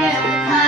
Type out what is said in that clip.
แบบไทย